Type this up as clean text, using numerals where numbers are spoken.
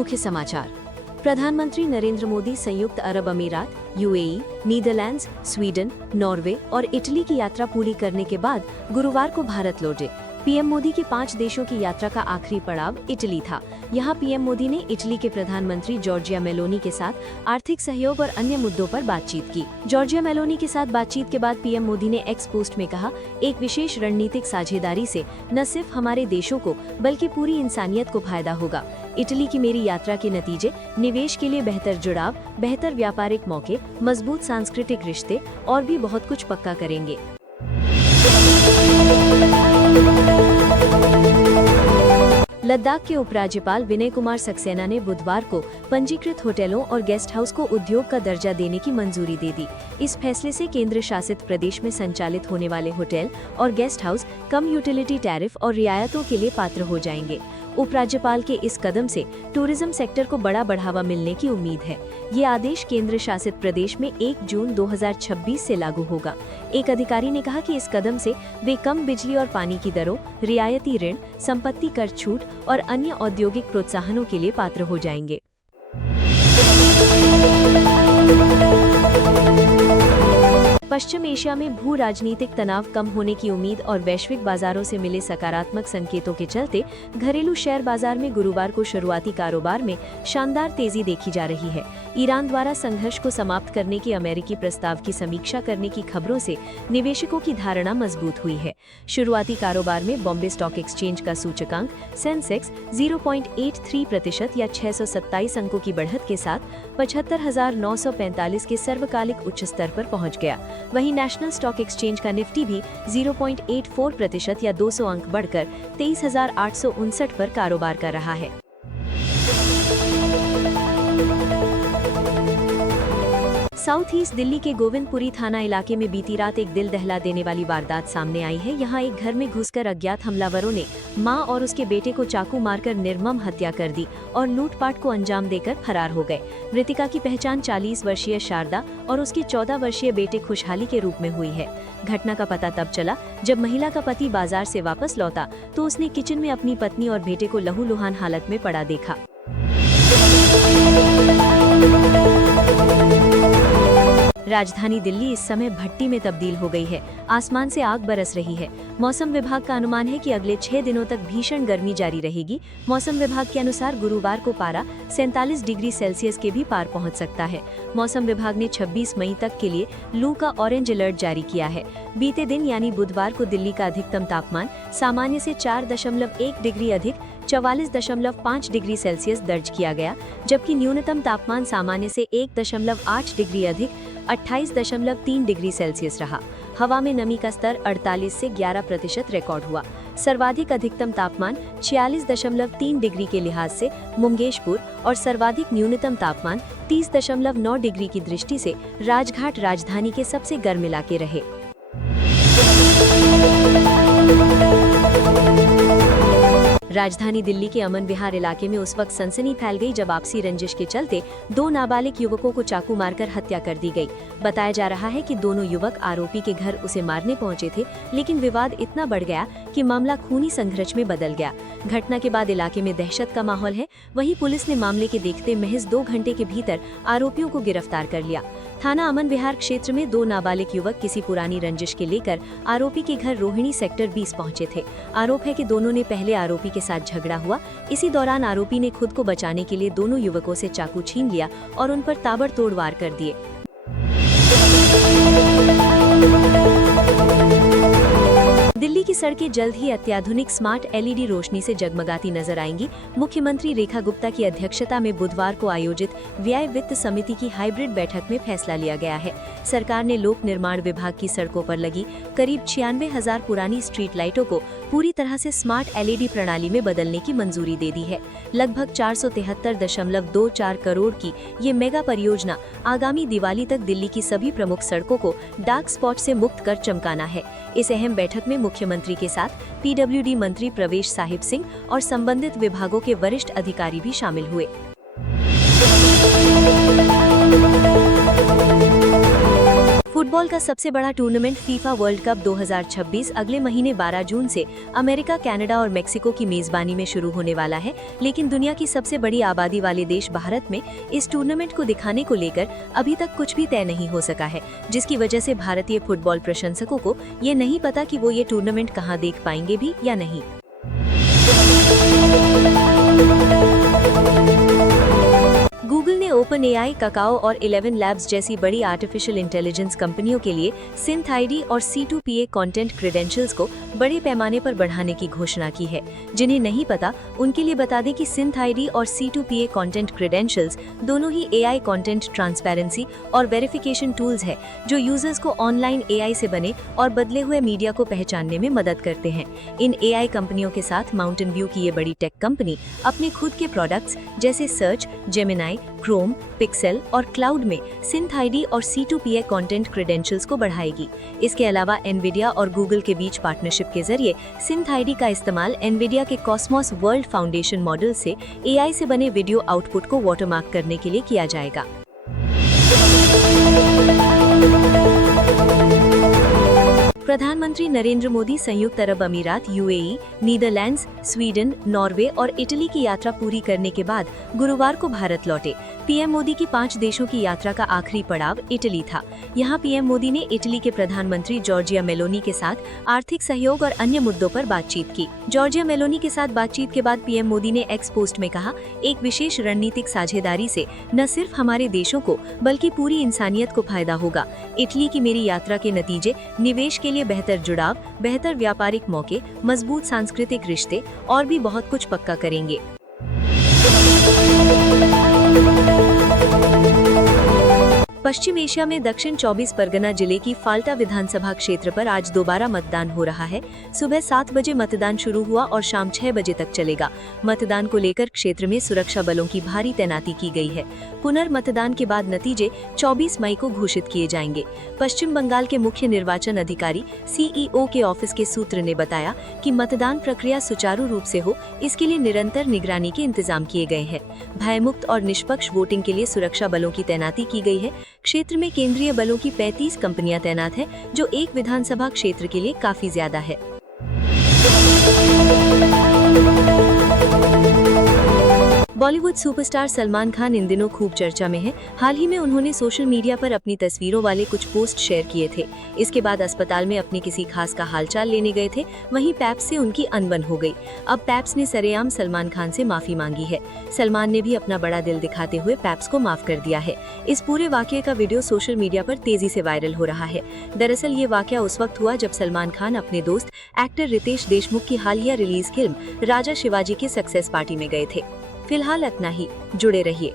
मुख्य समाचार। प्रधानमंत्री नरेंद्र मोदी संयुक्त अरब अमीरात, यूएई, नीदरलैंड्स, स्वीडन, नॉर्वे और इटली की यात्रा पूरी करने के बाद गुरुवार को भारत लौटे। पीएम मोदी की 5 देशों की यात्रा का आखिरी पड़ाव इटली था। यहाँ पीएम मोदी ने इटली के प्रधानमंत्री जॉर्जिया मेलोनी के साथ आर्थिक सहयोग और अन्य मुद्दों पर बातचीत की। जॉर्जिया मेलोनी के साथ बातचीत के बाद पीएम मोदी ने एक्स पोस्ट में कहा, एक विशेष रणनीतिक साझेदारी से न सिर्फ हमारे देशों को बल्कि पूरी इंसानियत को फायदा होगा। इटली की मेरी यात्रा के नतीजे निवेश के लिए बेहतर जुड़ाव, बेहतर व्यापारिक मौके, मजबूत सांस्कृतिक रिश्ते और भी बहुत कुछ पक्का करेंगे। लद्दाख के उपराज्यपाल विनय कुमार सक्सेना ने बुधवार को पंजीकृत होटलों और गेस्ट हाउस को उद्योग का दर्जा देने की मंजूरी दे दी। इस फैसले से केंद्र शासित प्रदेश में संचालित होने वाले होटल और गेस्ट हाउस कम यूटिलिटी टैरिफ और रियायतों के लिए पात्र हो जाएंगे। उपराज्यपाल के इस कदम से टूरिज्म सेक्टर को बड़ा बढ़ावा मिलने की उम्मीद है। ये आदेश केंद्र शासित प्रदेश में 1 जून 2026 से लागू होगा। एक अधिकारी ने कहा कि इस कदम से वे कम बिजली और पानी की दरों, रियायती ऋण, संपत्ति कर छूट और अन्य औद्योगिक प्रोत्साहनों के लिए पात्र हो जाएंगे। पश्चिम एशिया में भू राजनीतिक तनाव कम होने की उम्मीद और वैश्विक बाजारों से मिले सकारात्मक संकेतों के चलते घरेलू शेयर बाजार में गुरुवार को शुरुआती कारोबार में शानदार तेजी देखी जा रही है। ईरान द्वारा संघर्ष को समाप्त करने के अमेरिकी प्रस्ताव की समीक्षा करने की खबरों से निवेशकों की धारणा मजबूत हुई है। शुरुआती कारोबार में बॉम्बे स्टॉक एक्सचेंज का सूचकांक सेंसेक्स 0.83% या 627 अंकों की बढ़त के साथ 75,945 के सर्वकालिक उच्च स्तर पर पहुंच गया। वहीं नेशनल स्टॉक एक्सचेंज का निफ्टी भी 0.84% या 200 अंक बढ़कर 23,859 पर कारोबार कर रहा है। साउथ ईस्ट दिल्ली के गोविंदपुरी थाना इलाके में बीती रात एक दिल दहला देने वाली वारदात सामने आई है। यहाँ एक घर में घुसकर अज्ञात हमलावरों ने मां और उसके बेटे को चाकू मारकर निर्मम हत्या कर दी और लूटपाट को अंजाम देकर फरार हो गए। मृतिका की पहचान 40 वर्षीय शारदा और उसके 14 वर्षीय बेटे खुशहाली के रूप में हुई है। घटना का पता तब चला जब महिला का पति बाजार से वापस लौटा तो उसने किचन में अपनी पत्नी और बेटे को लहूलुहान हालत में पड़ा देखा। राजधानी दिल्ली इस समय भट्टी में तब्दील हो गई है। आसमान से आग बरस रही है। मौसम विभाग का अनुमान है कि अगले 6 दिनों तक भीषण गर्मी जारी रहेगी। मौसम विभाग के अनुसार गुरुवार को पारा 47 डिग्री सेल्सियस के भी पार पहुंच सकता है। मौसम विभाग ने 26 मई तक के लिए लू का ऑरेंज अलर्ट जारी किया है। बीते दिन यानी बुधवार को दिल्ली का अधिकतम तापमान सामान्य से 4.1 डिग्री अधिक 44.5 डिग्री सेल्सियस दर्ज किया गया, जबकि न्यूनतम तापमान सामान्य से 1.8 डिग्री अधिक 28.3 डिग्री सेल्सियस रहा। हवा में नमी का स्तर 48 से 11% रिकॉर्ड हुआ। सर्वाधिक अधिकतम तापमान 46.3 डिग्री के लिहाज से मुंगेशपुर और सर्वाधिक न्यूनतम तापमान 30.9 डिग्री की दृष्टि से राजघाट राजधानी के सबसे गर्म इलाके रहे। राजधानी दिल्ली के अमन विहार इलाके में उस वक्त सनसनी फैल गई जब आपसी रंजिश के चलते 2 नाबालिग युवकों को चाकू मारकर हत्या कर दी गई। बताया जा रहा है कि दोनों युवक आरोपी के घर उसे मारने पहुंचे थे, लेकिन विवाद इतना बढ़ गया कि मामला खूनी संघर्ष में बदल गया। घटना के बाद इलाके में दहशत का माहौल है। वहीं पुलिस ने मामले के देखते महज 2 घंटे के भीतर आरोपियों को गिरफ्तार कर लिया। थाना अमन विहार क्षेत्र में 2 नाबालिग युवक किसी पुरानी रंजिश के लेकर आरोपी के घर रोहिणी सेक्टर 20 पहुंचे थे। आरोप है कि दोनों ने पहले आरोपी के साथ झगड़ा हुआ। इसी दौरान आरोपी ने खुद को बचाने के लिए दोनों युवकों से चाकू छीन लिया और उन पर ताबड़तोड़ वार कर दिए। दिल्ली की सड़कें जल्द ही अत्याधुनिक स्मार्ट एलईडी रोशनी से जगमगाती नजर आएंगी। मुख्यमंत्री रेखा गुप्ता की अध्यक्षता में बुधवार को आयोजित व्यय वित्त समिति की हाइब्रिड बैठक में फैसला लिया गया है। सरकार ने लोक निर्माण विभाग की सड़कों पर लगी करीब 96,000 पुरानी स्ट्रीट लाइटों को पूरी तरह से स्मार्ट एलईडी प्रणाली में बदलने की मंजूरी दे दी है। लगभग 473.24 करोड़ की ये मेगा परियोजना आगामी दिवाली तक दिल्ली की सभी प्रमुख सड़कों को डार्क स्पॉट से मुक्त कर चमकाना है। इस अहम बैठक में मुख्यमंत्री के साथ पीडब्ल्यूडी मंत्री प्रवेश साहिब सिंह और संबंधित विभागों के वरिष्ठ अधिकारी भी शामिल हुए। फुटबॉल का सबसे बड़ा टूर्नामेंट फीफा वर्ल्ड कप 2026 अगले महीने 12 जून से अमेरिका, कनाडा और मेक्सिको की मेजबानी में शुरू होने वाला है। लेकिन दुनिया की सबसे बड़ी आबादी वाले देश भारत में इस टूर्नामेंट को दिखाने को लेकर अभी तक कुछ भी तय नहीं हो सका है, जिसकी वजह से भारतीय फुटबॉल प्रशंसकों को ये नहीं पता कि वो ये टूर्नामेंट कहाँ देख पाएंगे भी या नहीं। गूगल ने ओपन एआई, काकाओ और 11 लैब्स जैसी बड़ी आर्टिफिशियल इंटेलिजेंस कंपनियों के लिए सिंथ आईडी और C2PA कंटेंट क्रेडेंशियल्स को बड़े पैमाने पर बढ़ाने की घोषणा की है। जिन्हें नहीं पता उनके लिए बता दें कि सिंथ आईडी और C2PA कंटेंट क्रेडेंशियल्स दोनों ही एआई कंटेंट ट्रांसपेरेंसी और वेरिफिकेशन टूल्स है, जो यूजर्स को ऑनलाइन एआई से बने और बदले हुए मीडिया को पहचानने में मदद करते हैं। इन एआई कंपनियों के साथ माउंटेन व्यू की ये बड़ी टेक कंपनी अपने खुद के प्रोडक्ट्स जैसे सर्च, जेमिनाई, क्रोम, पिक्सेल और क्लाउड में सिंथ आईडी और C2PA कंटेंट क्रेडेंशियल्स को बढ़ाएगी। इसके अलावा एनवीडिया और गूगल के बीच पार्टनरशिप के जरिए सिंथ आईडी का इस्तेमाल एनवीडिया के कॉस्मोस वर्ल्ड फाउंडेशन मॉडल से एआई से बने वीडियो आउटपुट को वाटरमार्क करने के लिए किया जाएगा। प्रधानमंत्री नरेंद्र मोदी संयुक्त अरब अमीरात, यूएई, नीदरलैंड्स, स्वीडन, नॉर्वे और इटली की यात्रा पूरी करने के बाद गुरुवार को भारत लौटे। पीएम मोदी की 5 देशों की यात्रा का आखिरी पड़ाव इटली था। यहाँ पीएम मोदी ने इटली के प्रधानमंत्री जॉर्जिया मेलोनी के साथ आर्थिक सहयोग और अन्य मुद्दों पर बातचीत की। जॉर्जिया मेलोनी के साथ बातचीत के बाद पीएम मोदी ने एक्स पोस्ट में कहा, एक विशेष रणनीतिक साझेदारी से न सिर्फ हमारे देशों को बल्कि पूरी इंसानियत को फायदा होगा। इटली की मेरी यात्रा के नतीजे निवेश के लिए बेहतर जुड़ाव, बेहतर व्यापारिक मौके, मजबूत सांस्कृतिक रिश्ते और भी बहुत कुछ पक्का करेंगे। पश्चिम एशिया में दक्षिण 24 परगना जिले की फाल्टा विधानसभा क्षेत्र पर आज दोबारा मतदान हो रहा है। सुबह 7 बजे मतदान शुरू हुआ और शाम 6 बजे तक चलेगा। मतदान को लेकर क्षेत्र में सुरक्षा बलों की भारी तैनाती की गई है। पुनर्मतदान के बाद नतीजे 24 मई को घोषित किए जाएंगे। पश्चिम बंगाल के मुख्य निर्वाचन अधिकारी CEO के ऑफिस के सूत्र ने बताया कि मतदान प्रक्रिया सुचारू रूप से हो, इसके लिए निरंतर निगरानी के इंतजाम किए गए हैं। भयमुक्त और निष्पक्ष वोटिंग के लिए सुरक्षा बलों की तैनाती की गई है। क्षेत्र में केंद्रीय बलों की 35 कंपनियां तैनात हैं, जो एक विधानसभा क्षेत्र के लिए काफी ज्यादा है। बॉलीवुड सुपरस्टार सलमान खान इन दिनों खूब चर्चा में है। हाल ही में उन्होंने सोशल मीडिया पर अपनी तस्वीरों वाले कुछ पोस्ट शेयर किए थे। इसके बाद अस्पताल में अपने किसी खास का हालचाल लेने गए थे, वहीं पैप्स से उनकी अनबन हो गई। अब पैप्स ने सरेआम सलमान खान से माफी मांगी है। सलमान ने भी अपना बड़ा दिल दिखाते हुए पैप्स को माफ कर दिया है। इस पूरे वाकये का वीडियो सोशल मीडिया पर तेजी से वायरल हो रहा है। दरअसल ये वाकया उस वक्त हुआ जब सलमान खान अपने दोस्त एक्टर रितेश देशमुख की हालिया रिलीज फिल्म राजा शिवाजी की सक्सेस पार्टी में गए थे। फिलहाल इतना ही, जुड़े रहिए।